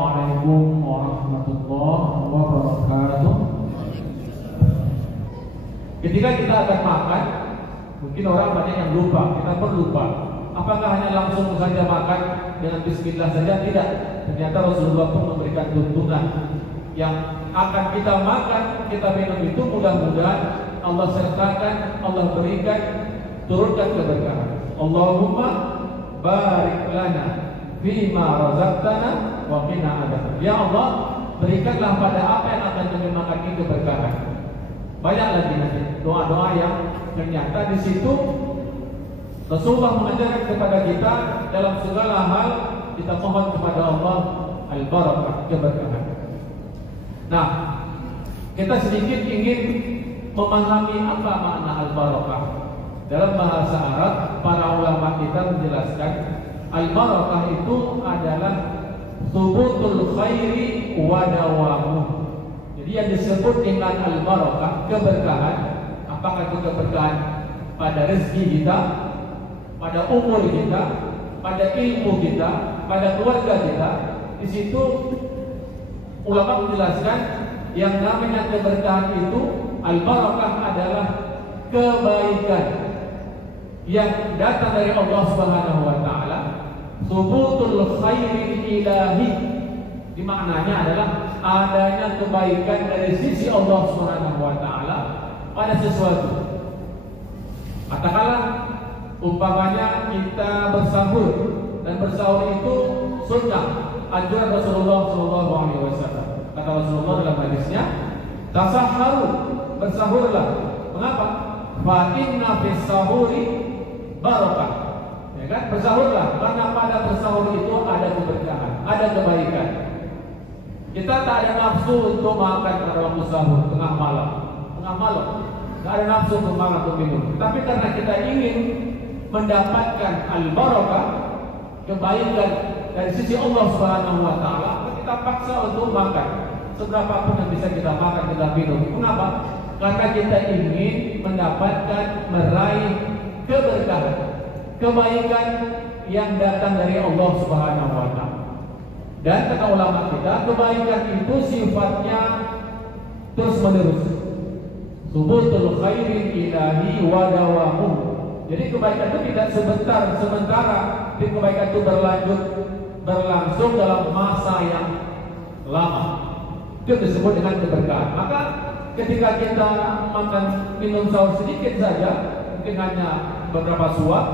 Assalamualaikum warahmatullahi wabarakatuh. Ketika kita akan makan, mungkin orang banyak yang lupa, kita pun lupa. Apakah hanya langsung saja makan dengan bismillah saja? Tidak. Ternyata Rasulullah pun memberikan tuntunan yang akan kita makan, kita minum itu mudah-mudahan Allah sertakan, Allah berikan, turunkan keberkahan. Allahumma barik lana fima razaqtana wa qina adzabannar. Ya Allah, berikanlah pada apa yang akan kami makan ini keberkahan. Banyak lagi nanti doa-doa yang ternyata di situ Rasulullah mengajarkan kepada kita dalam segala hal kita mohon kepada Allah al-barakah, keberkahan. Nah, kita sedikit ingin memahami apa makna al-barakah. Dalam bahasa Arab, para ulama kita menjelaskan al-barakah itu adalah thubutul khairi wa dawamuh. Jadi yang disebut dengan al-barakah, keberkahan, apakah itu keberkahan pada rezeki kita, pada umur kita, pada ilmu kita, pada keluarga kita. Di situ ulama menjelaskan yang namanya keberkahan itu al-barakah adalah kebaikan yang datang dari Allah Subhanahu wa taala, thubutul khairi ilahi. Di maknanya adalah adanya kebaikan dari sisi Allah Subhanahu wa taala pada sesuatu. Katakanlah umpamanya kita bersahur, dan bersahur itu sunnah, anjuran Rasulullah SAW. Kata Rasulullah dalam hadisnya, tasahharu, bersahurlah. Mengapa? Fa inna fis sahuri barakah. Ya kan? Bersahurlah, karena pada bersahur itu ada keberkahan, ada kebaikan. Kita tak ada nafsu untuk makan pada waktu sahur, tengah malam. Tak ada nafsu untuk makan atau minum. Tapi karena kita ingin mendapatkan al-barakah, kebaikan dari sisi Allah Subhanahu wa taala, kita paksa untuk makan. Seberapa pun yang bisa kita makan, kita minum. Kenapa? Karena kita ingin mendapatkan, meraih keberkahan, kebaikan yang datang dari Allah Subhanahu wa taala. Dan kata ulama kita, kebaikan itu sifatnya terus menerus. Thubutul khairi ilahi wa dawamuh. Jadi kebaikan itu tidak sementara, tapi kebaikan itu berlangsung dalam masa yang lama. Itu disebut dengan keberkahan. Maka ketika kita makan minum sahur sedikit saja, mungkin hanya beberapa suap,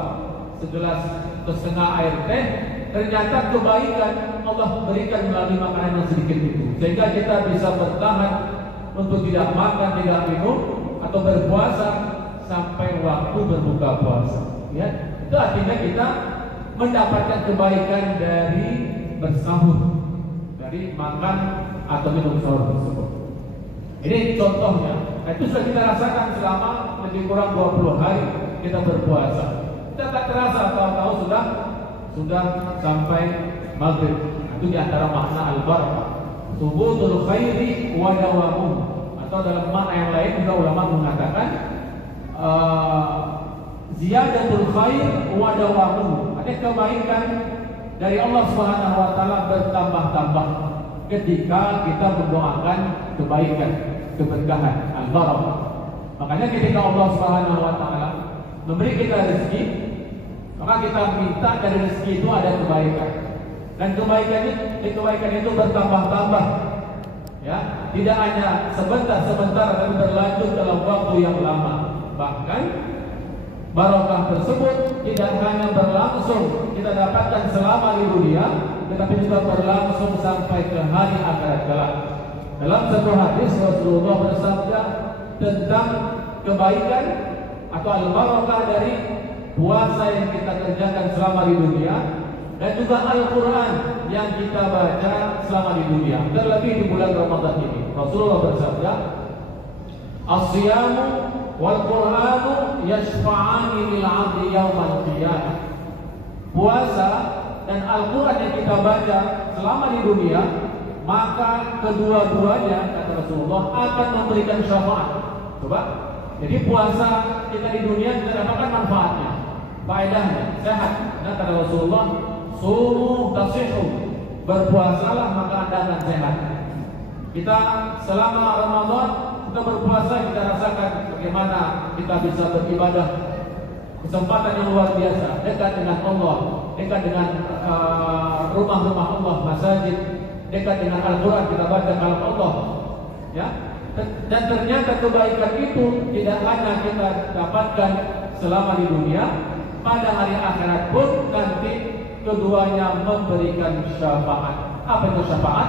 segelas atau setengah air teh, ternyata kebaikan Allah berikan melalui makanan yang sedikit itu, sehingga kita bisa bertahan untuk tidak makan, tidak minum, atau berpuasa sampai waktu berbuka puasa. Ya, itu artinya kita mendapatkan kebaikan dari bersahur, dari makan atau minum sahur tersebut. Ini contohnya. Nah, itu sudah kita rasakan selama lebih kurang 20 hari kita berpuasa. Kita tak terasa, tahu-tahu sudah sampai maghrib. Itu diantara makna al-barakah, thubutul khairi wa dawamuh. Atau dalam makna yang lain juga ulama mengatakan ziyadatul khair wa dawamuh. Ada kebaikan dari Allah Subhanahu wa taala bertambah-tambah ketika kita mendoakan kebaikan, keberkahan, al-barakah. Makanya ketika Allah Subhanahu wa taala memberi kita rezeki, maka kita minta dari rezeki itu ada kebaikan. Dan kebaikan itu bertambah-tambah. Ya, tidak hanya sebentar, tapi berlanjut dalam waktu yang lama. Bahkan barakah tersebut tidak hanya berlangsung kita dapatkan selama di dunia, tetapi juga berlangsung sampai ke hari akhirat kelak. Dalam satu hadis Rasulullah bersabda tentang kebaikan atau al-barakah dari puasa yang kita kerjakan selama di dunia, dan juga Al-Quran yang kita baca selama di dunia, terlebih di bulan Ramadan ini. Rasulullah bersabda, as-siyamu wal Qur'anu yashfa'ani lil 'abdi yaumal qiyamah. Puasa dan Al-Quran yang kita baca selama di dunia, maka kedua-duanya, kata Rasulullah, akan memberikan syafaat. Coba, jadi puasa kita di dunia kita dapatkan manfaatnya, faedahnya, sehat. Nah, kata Rasulullah, sumu tasihu, berpuasalah maka Anda akan sehat. Kita selama Ramadan kita berpuasa, kita rasakan bagaimana kita bisa beribadah, kesempatan yang luar biasa, dekat dengan Allah, dekat dengan rumah-rumah Allah, masjid, dekat dengan Al-Quran, kita baca kalam Allah, ya. Dan ternyata kebaikan itu tidak hanya kita dapatkan selama di dunia, pada hari akhirat pun nanti keduanya memberikan syafaat. Apa itu syafaat?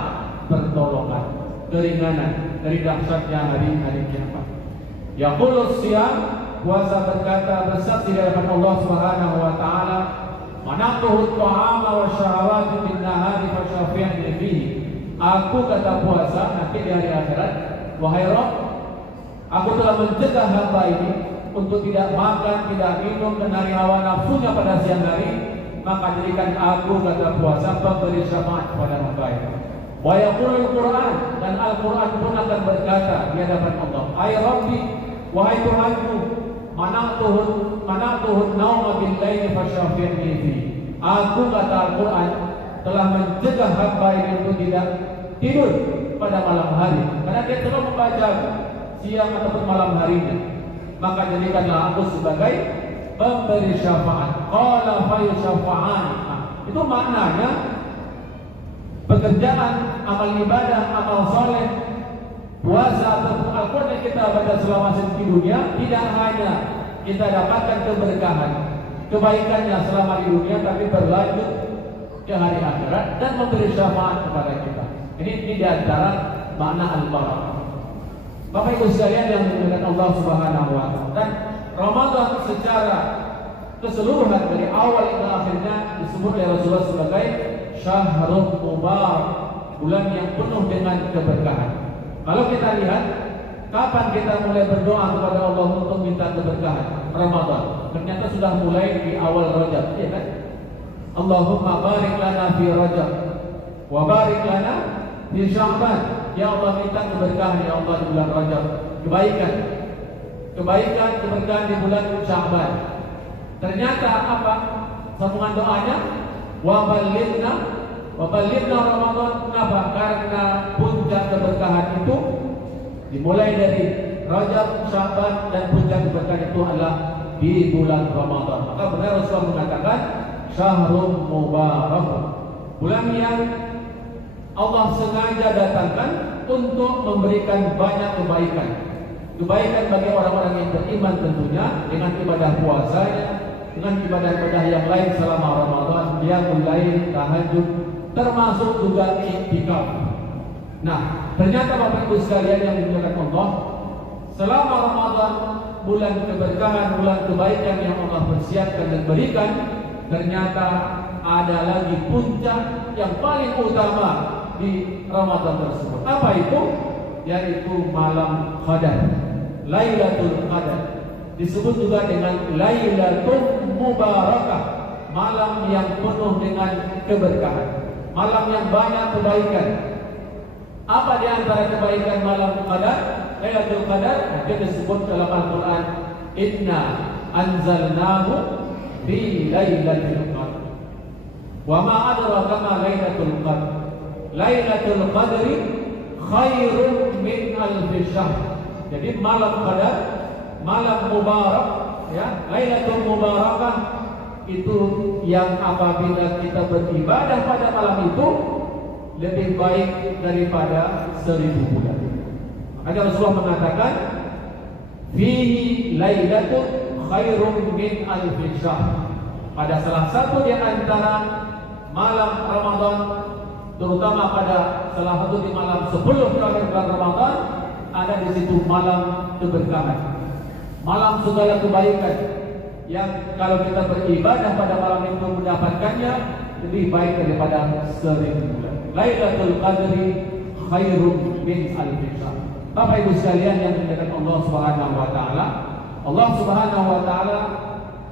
Pertolongan, keringanan dari dahsyatnya hari kiamat. Yaqulus siyam, puasa berkata, bersaksi di hadapan Allah Subhanahu wa taala, manaqtuhu at-ta'ama wa syahawati bin nahari fa syafi'ni fihi. Aku kata puasa nanti di hari akhirat, wahai Rabb, aku telah mencegah hamba ini untuk tidak makan, tidak minum dan hari hawa nafsunya pada siang hari, maka jadikan aku kata puasa pemberi syafaat kepada hamba ini. Wa yaqulul Qur'an, dan Al-Quran pun akan berkata di hadapan Allah, ay Rabbi, wahai Tuhanku, mana'tuhun nauma bil laili fasyafi'ni fi. Aku kata Al-Quran telah mencegah hamba ini untuk tidak tidur pada malam hari karena dia telah membaca siang ataupun malam harinya, maka jadikanlah aku sebagai pemberi syafaat. Qala fa yusyafa'an. Itu maknanya pekerjaan, amal ibadah, amal saleh, puasa ataupun Al-Quran yang kita baca selama di dunia tidak hanya kita dapatkan keberkahan, kebaikannya selama di dunia, tapi berlanjut ke hari akhirat dan memberi syafaat kepada kita. Ini di antara makna al-barakah. Bapak Ibu sekalian yang dimuliakan Allah Subhanahu wa taala, dan Ramadan secara keseluruhan dari awal hingga akhirnya disebut oleh Rasulullah sebagai syahrul mubarak, bulan yang penuh dengan keberkahan. Kalau kita lihat kapan kita mulai berdoa kepada Allah untuk minta keberkahan? Ramadan. Ternyata sudah mulai di awal Rajab, ya kan? Allahumma barik lana fi Rajab wa barik lana fi Sya'ban. Ya Allah, minta keberkahan ya Allah di bulan Rajab, kebaikan, keberkahan di bulan Sya'ban. Ternyata apa sambungan doanya? Wa balighna Ramadan. Kenapa? Karena puncak keberkahan itu dimulai dari Rajab, Sya'ban, dan puncak keberkahan itu adalah di bulan Ramadan. Maka benar Rasulullah mengatakan syahrul mubarak, bulan yang Allah sengaja datangkan untuk memberikan banyak kebaikan. Kebaikan bagi orang-orang yang beriman tentunya dengan ibadah puasanya, dengan ibadah-ibadah yang lain selama Ramadan, qiyamul lail, tahajud, termasuk juga i'tikaf. Nah, ternyata Bapak Ibu sekalian yang dimuliakan Allah, selama Ramadan, bulan keberkahan, bulan kebaikan yang Allah persiapkan dan berikan, ternyata ada lagi puncak yang paling utama di Ramadan tersebut. Apa itu? Yaitu malam Qadar, Lailatul Qadar. Disebut juga dengan Lailatul Mubarakah, malam yang penuh dengan keberkahan, malam yang banyak kebaikan. Apa di antara kebaikan malam Qadar, Lailatul Qadar? Dia disebut dalam Al-Quran, Inna anzalnahu fi Lailatul Qadar. Wa ma adraka ma Lailatul Qadar. Lailatul Qadri khairun min alfi syahr. Jadi malam Qadar, malam mubarak, ya, Lailatul Mubarakah itu yang apabila kita beribadah pada malam itu lebih baik daripada 1000 bulan. Maka Rasulullah mengatakan fihi lailatul khairun min alfi syahr. Pada salah satu di antara malam Ramadan, terutama pada salah satu di malam 10 terakhir bulan Ramadan, ada di situ malam keberkahan, malam segala kebaikan, yang kalau kita beribadah pada malam itu mendapatkannya lebih baik daripada 1000 bulan. Lailatul Qadri khairun min alfi syahr. Bapak Ibu sekalian yang dimuliakan Allah Subhanahu wa taala, Allah Subhanahu wa taala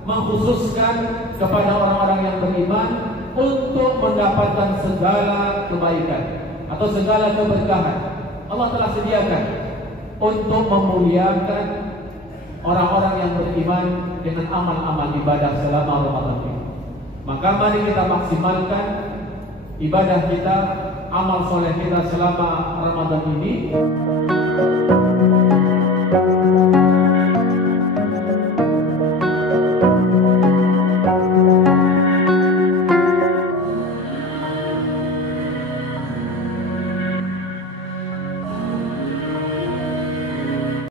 mengkhususkan kepada orang-orang yang beriman untuk mendapatkan segala kebaikan atau segala keberkahan. Allah telah sediakan untuk memuliakan orang-orang yang beriman dengan amal-amal ibadah selama Ramadan ini. Maka mari kita maksimalkan ibadah kita, amal soleh kita selama Ramadan ini.